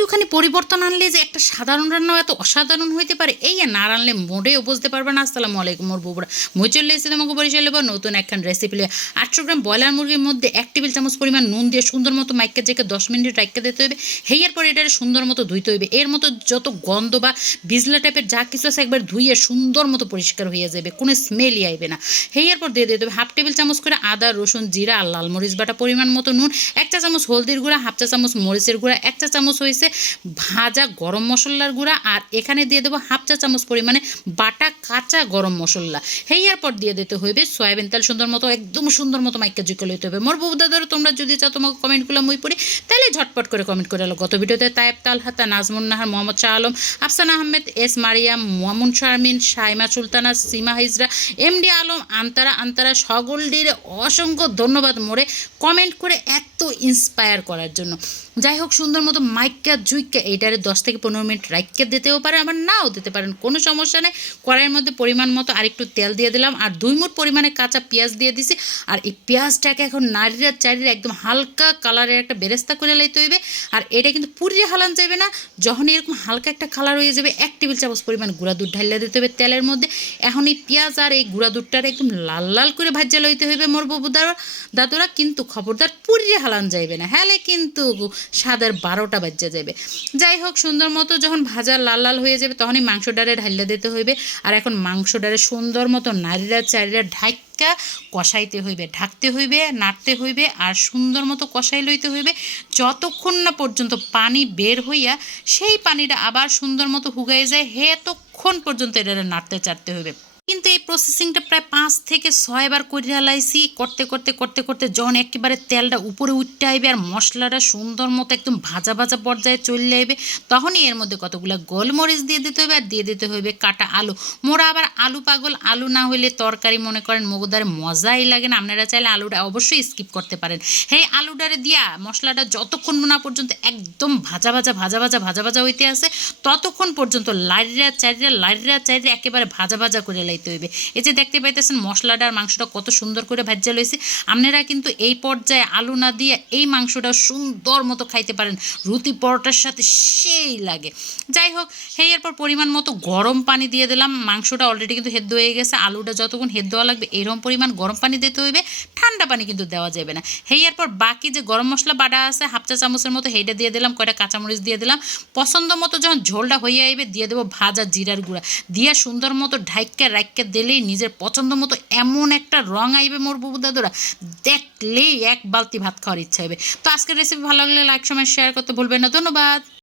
একটুখানি পরিবর্তন আনলে যে একটা সাধারণ রান্নাও এত অসাধারণ হইতে পারে, এই না রানলে মোটেও বুঝতে পারবে না। আসসালামু আলাইকুম, মোর বুবরা মই চলে এসেছি তোমাকে বরিশালে বা নতুন একখান রেসিপি লিয়ে। আটশো গ্রাম ব্রয়লার মুরগির মধ্যে এক টেবিল চামচ পরিমাণ নুন দিয়ে সুন্দর মতো মাইকে জেকে দশ মিনিট রাইকে দিতে হইবে হেয়ার পরে এটা সুন্দর মতো ধুইতে হইবে। এর মতো যত গন্ধ বা বিজলা টাইপের যা কিছু আছে একবার ধুইয়ে সুন্দর মতো পরিষ্কার হয়ে যাবে কোনো স্মেলই আইবে না। হেয়ার পর দিয়ে দিতে হবে হাফ টেবিল চামচ করে আদা, রসুন, জিরা আর লাল মরিচ বাটা পরিমাণ মতো নুন, এক চা চামচ হলদির গুঁড়া, হাফ চা চামচ মরিচের গুঁড়া, এক চা চামচ হয়েছে ভাজা গরম মশলার গুঁড়া আর এখানে দিয়ে দেবো হাফ চা চামচ পরিমাণে বাটা কাঁচা গরম মশলা। হেয়ার পর দিয়ে দিতে হইবে সয়াবিন তেল সুন্দর মতো, একদম সুন্দর মতো মাইকা জুকে লইতে হবে। মোর বউদা ধরো তোমরা যদি চাও তোমাকে কমেন্টগুলো মই পড়ি তাহলে ঝটপট করে কমেন্ট করে এলো গত ভিডিওতে তায়েব তালহাতা, নাজমুন নাহার, মোহাম্মদ শাহ আলম, আফসানা আহমেদ, এস মারিয়াম মোহাম্মদ শারমিন সাইমা সুলতানা, সীমা হিজরা, এমডি আলম, আন্তারা আন্তারা, সকলটির অসংখ্য ধন্যবাদ মোরে কমেন্ট করে এত ইন্সপায়ার করার জন্য। যাই হোক, সুন্দর মতো মাইকা জুইকা এইটারে দশ থেকে পনেরো মিনিট রাইকা দিতেও পারে আবার নাও দিতে পারেন, কোনো সমস্যা নেই। কড়াইয়ের মধ্যে পরিমাণ মতো আরেকটু তেল দিয়ে দিলাম, আর দুই মুঠ পরিমাণে কাঁচা পেঁয়াজ দিয়ে দিছি। আর এই পেঁয়াজটাকে এখন নারীরা চারিরা একদম হালকা কালারের একটা বেরেস্তা করে লাইতে হইবে, আর এটা কিন্তু পুরিয়ে হালান যাবে না যখন এরকম হালকা একটা কালার হয়ে যাবে, এক টেবিল চামচ পরিমাণ গুঁড়া দুধ ঢালিয়ে দিতে হবে তেলের মধ্যে। এখন এই পেঁয়াজ আর এই গুঁড়া দুধটার একদম লাল লাল করে ভাজ্যা লইতে হইবে মোর বাবুদার দাদুরা, কিন্তু খবরদার পুরিয়ে হালান যাইবে না। হ্যালে কিন্তু স্বাদের বারোটা বাজ্যা যাবে যাই হোক, সুন্দর মতো যখন ভাজা লাল লাল হয়ে যাবে, তখনই মাংস ডারে ঢালিয়ে দিতে হইবে। আর এখন মাংস ডারে সুন্দর মতো নারীরা চারিরা ঢাইকা কষাইতে হইবে, ঢাকতে হইবে, নাড়তে হইবে, আর সুন্দর মতো কষাই লইতে হইবে। যতক্ষণ না পর্যন্ত পানি বের হইয়া সেই পানিটা আবার সুন্দর মতো হুগাই যায় হে তখন পর্যন্ত এটা নাড়তে চাড়তে হইবে। কিন্তু এই প্রসেসিংটা প্রায় পাঁচ থেকে ছয়বার করে হালাইছি করতে করতে করতে করতে যখন একেবারে তেলটা উপরে উঠতে আইবে আর মশলাটা সুন্দর মতো একদম ভাজা ভাজা পর্যায়ে চলে আইবে, তখনই এর মধ্যে কতগুলো গোলমরিচ দিয়ে দিতে হবে আর দিয়ে দিতে হবে কাটা আলু। মোরা আবার আলু পাগল, আলু না হইলে তরকারি মনে করেন মগুদার মজাই লাগে না। আপনারা চাইলে আলুটা অবশ্যই স্কিপ করতে পারেন। সেই আলুটারে দিয়া মশলাটা যতক্ষণ না পর্যন্ত একদম ভাজা ভাজা ভাজা ভাজা ভাজা ভাজা হইতে আছে, ততক্ষণ পর্যন্ত লাইরা চারিরা লাইরা চারিরা একেবারে ভাজা ভাজা করে লাইতে হইবে। এই যে দেখতে পাইতেছেন মশলাটা আর মাংসটা কত সুন্দর করে ভাজ্যা লইছে। আপনারা কিন্তু এই পর্যায়ে আলু না দিয়ে এই মাংসটা সুন্দর মতো খাইতে পারেন। রুটি পরোটার সাথে সেই লাগে। যাই হোক সেই এরপর পরিমাণ মতো গরম পানি দিয়ে দিলাম। মাংসটা অলরেডি কিন্তু হেদ্দ হয়ে গেছে। আলুটা যতক্ষণ হেদ্দ হওয়া লাগবে, এরকম পরিমাণ গরম পানি দিতে হইবে। ঠান্ডা পানি কিন্তু দেওয়া যাবে না। সেই এরপর বাকি যে গরম মশলা বাটা আছে, হাফ চা চামচের মতো সেইটা দিয়ে দিলাম, কয়টা কাঁচামরিচ দিয়ে দিলাম। পছন্দ মতো যখন ঝোলটা হয়ে আইবে, দিয়ে দেবো ভাজা জিরার গুঁড়া। দিয়ে সুন্দর মতো ঢাইকা রাইকা দিলেই নিজের পছন্দ মতো এমন একটা রং আইবে মোর বুবু দাদুরা। দেখলেই এক বালতি ভাত খাওয়ার ইচ্ছা হবে তো আজকের রেসিপি ভালো লাগলে লাইক সময় শেয়ার করতে ভুলবেন না। ধন্যবাদ।